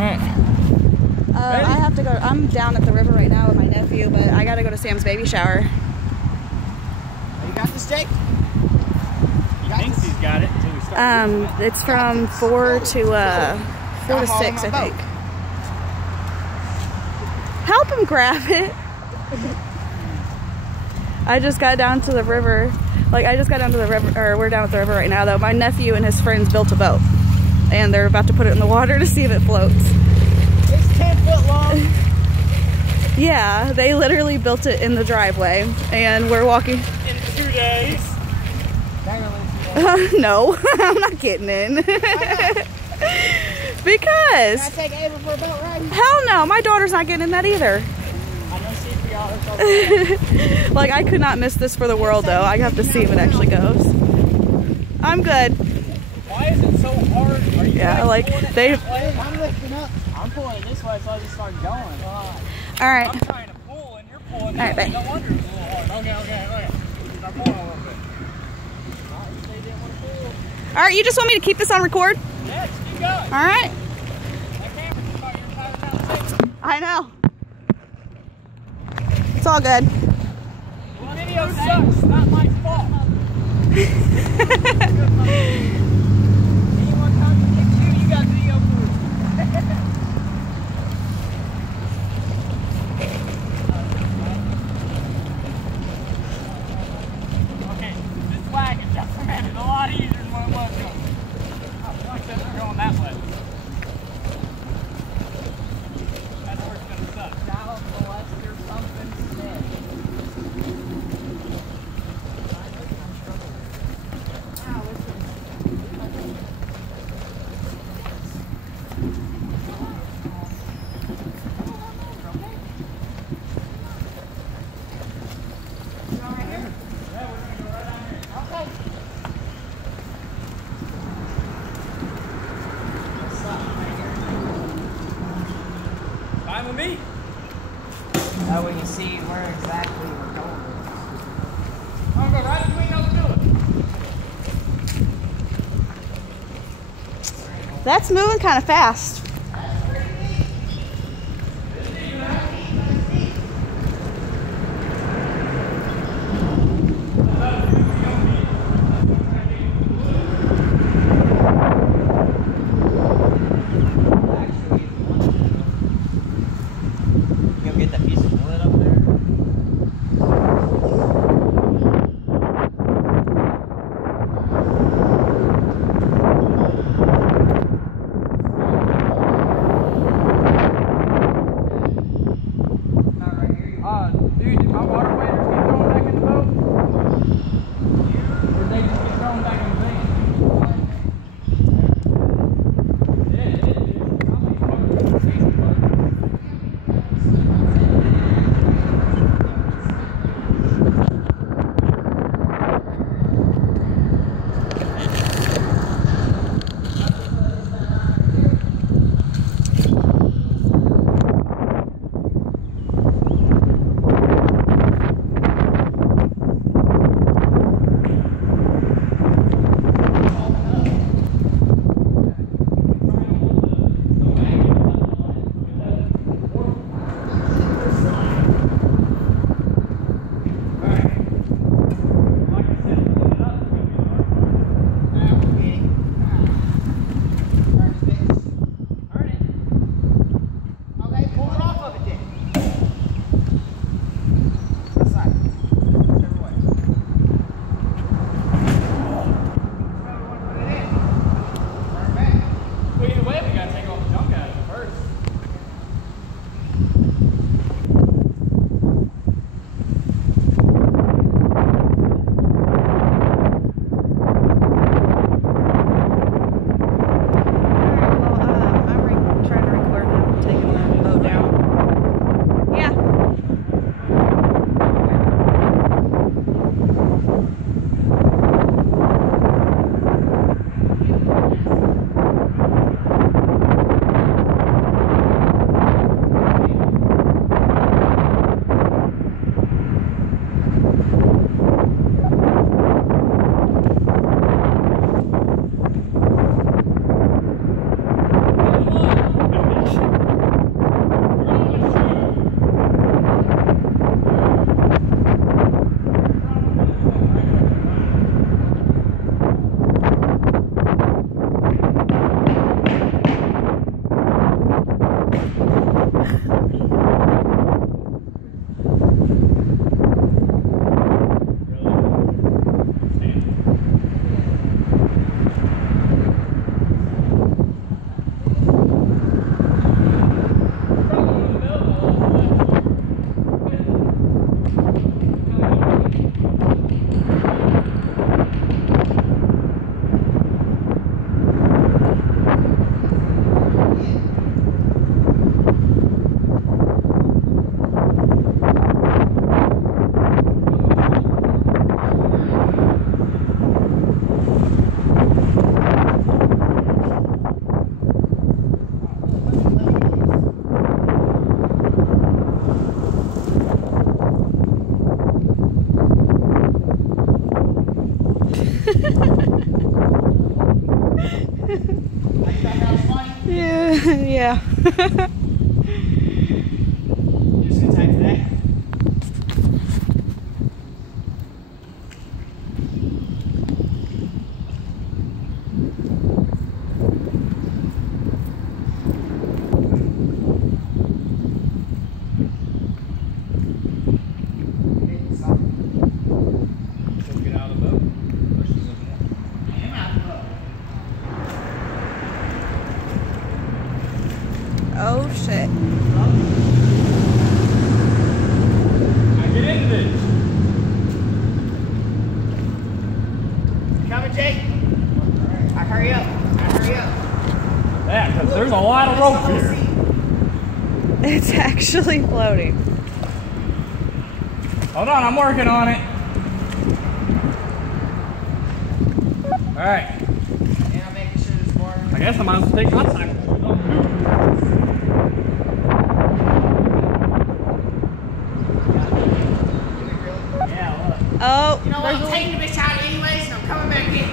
Alright. I have to go. I'm down at the river right now with my nephew, but I gotta go to Sam's baby shower. Oh, you got this, Jake? He thinks he's got it until we start. It's from 4 to 6, I think. Help him grab it. I just got down to the river. Like, I just got down to the river, or we're down at the river right now, though. My nephew and his friends built a boat, and they're about to put it in the water to see if it floats. It's 10 foot long. Yeah, they literally built it in the driveway, and we're walking. In 2 days. No, I'm not getting in. Because. Can I take Ava for a boat ride? Hell no, my daughter's not getting in that either. I know CPR. Like, I could not miss this for the world, though. I have to see if it actually goes. I'm good. Why is it so hard? Are you Like they. I'm lifting up. I'm pulling it this way, so I just start going. All right. I'm trying to pull and you're pulling. All right, babe. No wonder it's a little hard. Okay. I'm pulling a little bit. All right, you just want me to keep this on record? Yeah, just keep going. All right. That camera's about your entire time. I know. It's all good. Well, video sucks. Not my fault. Anyone contradicts you, you got video proof. Okay, this wagon just made it a lot easier than what it was going. Oh, like that, we're going that way. That's where it's going to suck. Child molester something said. Fine with me. That way you see where exactly we're going. I'm going to go right between those pillars. That's moving kind of fast. Get that piece of wood up there. I thought that was funny. Yeah, yeah. Just gonna type that. Oh shit. I get into this. Coming, Jake? I hurry up. Yeah, because there's a lot of rope here. It's actually floating. Hold on, I'm working on it. Alright. And I'm making sure there's water. I guess I might as well take my time. Oh, You know what? I'm taking the bitch out anyways, and I'm coming back in.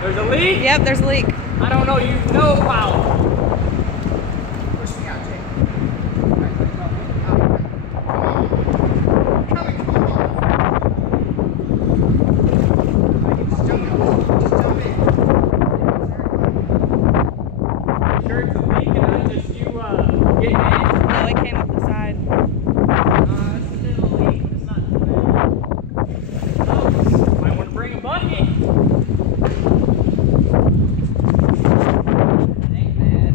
There's a leak? yep, there's a leak. I don't know, you know about. Push me out, Jake. Sure it's a leak and not just you getting in? No, it came up the side. It's a little leak, it's not too bad. Might want to bring a bucket. Ain't bad.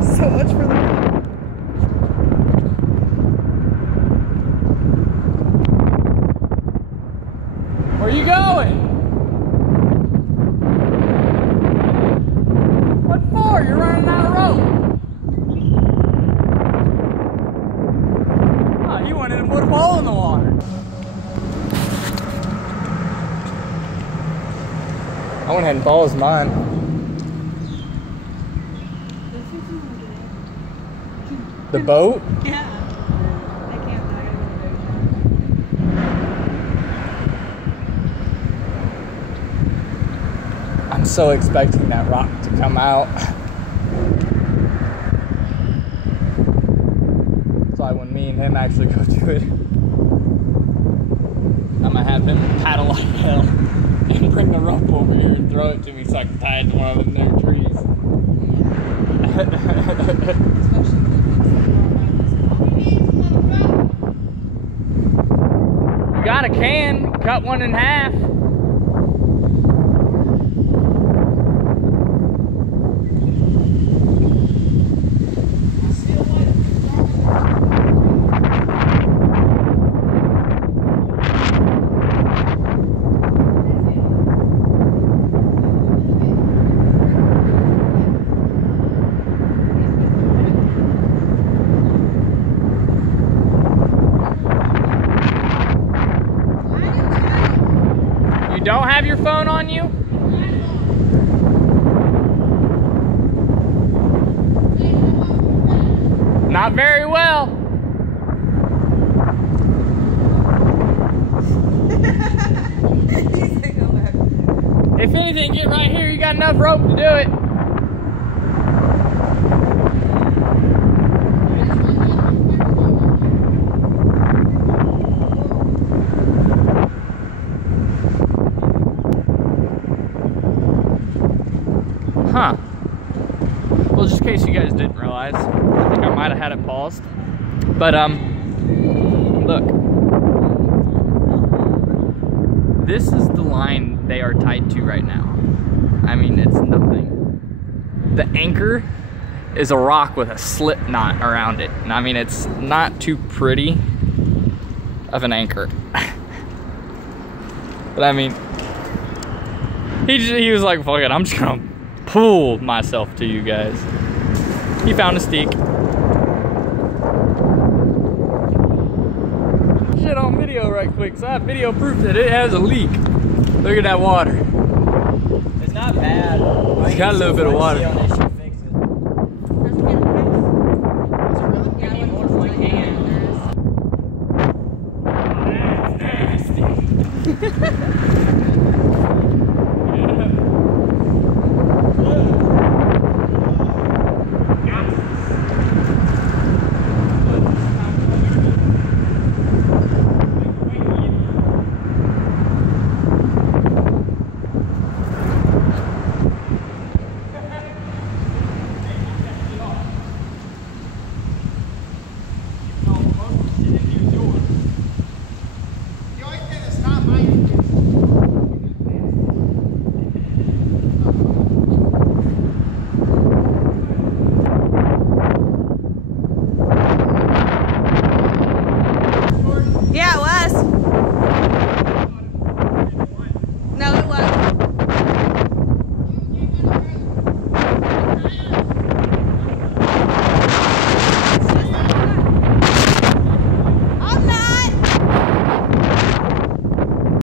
So much for the. Where you going? What for? You're running out of rope. Oh, he wanted to put a pole in the water. I went ahead and paused mine. The boat? Yeah. I can't. I'm so expecting that rock to come out. That's why when me and him actually go do it, I'm gonna have him paddle like hell and bring the rope over here and throw it to me so I can tie it to one of them there trees. You got a can, cut one in half. You don't have your phone on you? Not very well. If anything, get right here. You got enough rope to do it. Huh. Well, just in case you guys didn't realize, I think I might have had it paused. But, look. This is the line they are tied to right now. I mean, it's nothing. The anchor is a rock with a slip knot around it. And I mean, it's not too pretty of an anchor. But I mean, he was like, fuck it, I'm just gonna pull myself to you guys. He found a stick. Shit on video right quick, so I have video proof that it has a leak. Look at that water. It's not bad. It's got a little bit of water.